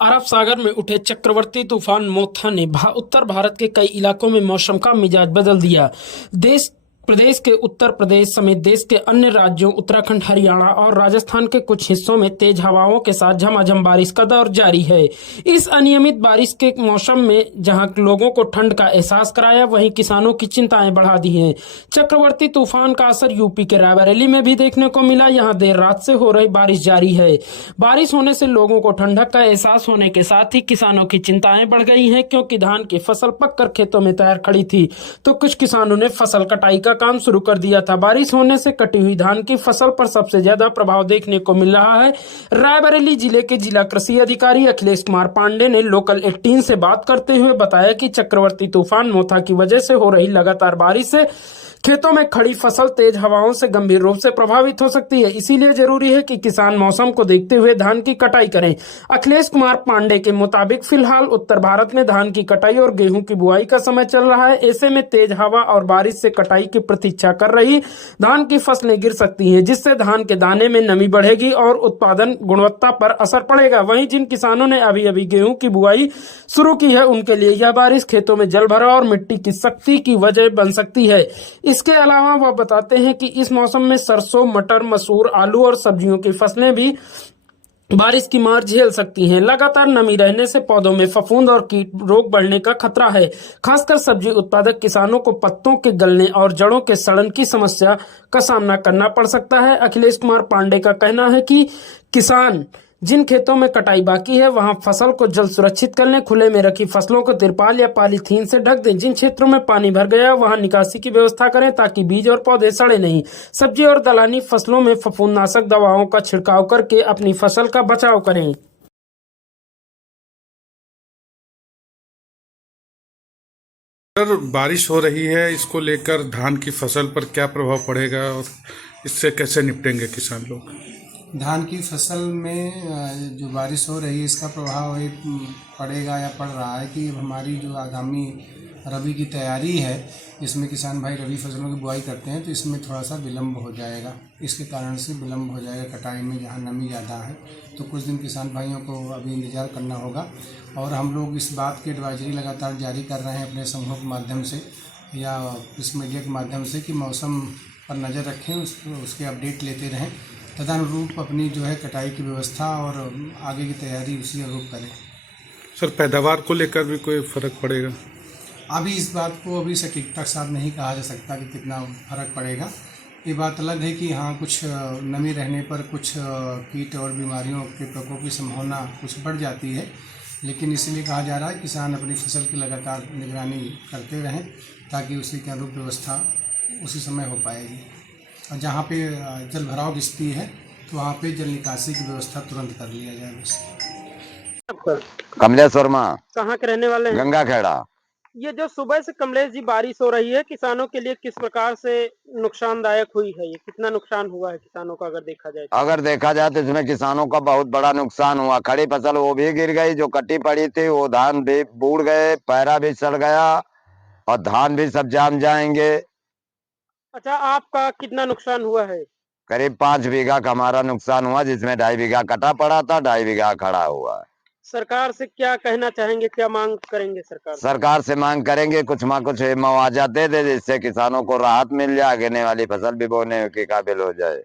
अरब सागर में उठे चक्रवाती तूफान मोथा ने उत्तर भारत के कई इलाकों में मौसम का मिजाज बदल दिया। प्रदेश के उत्तर प्रदेश समेत देश के अन्य राज्यों उत्तराखंड, हरियाणा और राजस्थान के कुछ हिस्सों में तेज हवाओं के साथ झमाझम बारिश का दौर जारी है। इस अनियमित बारिश के मौसम में जहां लोगों को ठंड का एहसास कराया, वहीं किसानों की चिंताएं बढ़ा दी हैं। चक्रवाती तूफान का असर यूपी के रायबरेली में भी देखने को मिला। यहां देर रात से हो रही बारिश जारी है। बारिश होने से लोगों को ठंडक का एहसास होने के साथ ही किसानों की चिंताएं बढ़ गई हैं, क्योंकि धान की फसल पककर खेतों में तैयार खड़ी थी, तो कुछ किसानों ने फसल कटाई का काम शुरू कर दिया था। बारिश होने से कटी हुई धान की फसल पर सबसे ज्यादा प्रभाव देखने को मिल रहा है। रायबरेली जिले के जिला कृषि अधिकारी अखिलेश कुमार पांडे ने लोकल 18 से बात करते हुए बताया कि चक्रवाती तूफान मोथा की वजह से हो रही लगातार बारिश से खेतों में खड़ी फसल तेज हवाओं से गंभीर रूप से प्रभावित हो सकती है। इसीलिए जरूरी है कि किसान मौसम को देखते हुए धान की कटाई करें। अखिलेश कुमार पांडे के मुताबिक फिलहाल उत्तर भारत में धान की कटाई और गेहूं की बुआई का समय चल रहा है। ऐसे में तेज हवा और बारिश से कटाई की प्रतीक्षा कर रही धान की फसलें गिर सकती हैं, जिससे धान के दाने में नमी बढ़ेगी और उत्पादन गुणवत्ता पर असर पड़ेगा। वहीं जिन किसानों ने अभी अभी गेहूं की बुआई शुरू की है, उनके लिए यह बारिश खेतों में जल भराव और मिट्टी की सख्ती की वजह बन सकती है। इसके अलावा वह बताते हैं कि इस मौसम में सरसों, मटर, मसूर, आलू और सब्जियों की फसलें भी बारिश की मार झेल सकती हैं। लगातार नमी रहने से पौधों में फफूंद और कीट रोग बढ़ने का खतरा है। खासकर सब्जी उत्पादक किसानों को पत्तों के गलने और जड़ों के सड़न की समस्या का सामना करना पड़ सकता है। अखिलेश कुमार पांडे का कहना है कि किसान जिन खेतों में कटाई बाकी है, वहां फसल को जल्द सुरक्षित कर लें। खुले में रखी फसलों को तिरपाल या पॉलीथीन से ढक दें। जिन क्षेत्रों में पानी भर गया, वहां निकासी की व्यवस्था करें, ताकि बीज और पौधे सड़े नहीं। सब्जी और दलहनी फसलों में फफूंदनाशक दवाओं का छिड़काव करके अपनी फसल का बचाव करें। सर, बारिश हो रही है, इसको लेकर धान की फसल पर क्या प्रभाव पड़ेगा और इससे कैसे निपटेंगे किसान लोग? धान की फसल में जो बारिश हो रही है, इसका प्रभाव ये पड़ेगा या पड़ रहा है कि हमारी जो आगामी रबी की तैयारी है, इसमें किसान भाई रबी फसलों की बुआई करते हैं, तो इसमें थोड़ा सा विलम्ब हो जाएगा। इसके कारण से विलम्ब हो जाएगा कटाई में, जहाँ नमी ज़्यादा है। तो कुछ दिन किसान भाइयों को अभी इंतज़ार करना होगा। और हम लोग इस बात की एडवाइजरी लगातार जारी कर रहे हैं अपने समूहों के माध्यम से या इस मीडिया के माध्यम से कि मौसम पर नज़र रखें, उसके अपडेट लेते रहें, तदनुरूप अपनी जो है कटाई की व्यवस्था और आगे की तैयारी उसी अनुरूप करें। सर, पैदावार को लेकर भी कोई फर्क पड़ेगा? अभी इस बात को अभी सटीकता के साथ नहीं कहा जा सकता कि कितना फर्क पड़ेगा। ये बात अलग है कि हाँ, कुछ नमी रहने पर कुछ कीट और बीमारियों के प्रकोप की संभावना कुछ बढ़ जाती है, लेकिन इसलिए कहा जा रहा है किसान अपनी फसल की लगातार निगरानी करते रहें, ताकि उसी के अनुरूप व्यवस्था उसी समय हो पाएगी। और जहाँ पे जल भराव की स्थिति है, तो वहाँ पे जल निकासी की व्यवस्था तुरंत कर लिया जाए। कमलेश वर्मा। कहाँ के रहने वाले हैं? गंगा खेड़ा। ये जो सुबह से कमलेश जी बारिश हो रही है, किसानों के लिए किस प्रकार से नुकसानदायक हुई है? ये कितना नुकसान हुआ है किसानों का अगर देखा जाए तो? अगर देखा जाए तो इसमें किसानों का बहुत बड़ा नुकसान हुआ। खड़ी फसल वो भी गिर गई, जो कटी पड़ी थी वो धान भी बूढ़ गए, पैरा भी सड़ गया और धान भी सब जाम जाएंगे। अच्छा, आपका कितना नुकसान हुआ है? करीब 5 बीघा का हमारा नुकसान हुआ, जिसमें 2.5 बीघा कटा पड़ा था, 2.5 बीघा खड़ा हुआ है। सरकार से क्या कहना चाहेंगे, क्या मांग करेंगे सरकार से मांग करेंगे कुछ मुआवजा दे दे, जिससे किसानों को राहत मिल जाए, आगे वाली फसल भी बोने के काबिल हो जाए।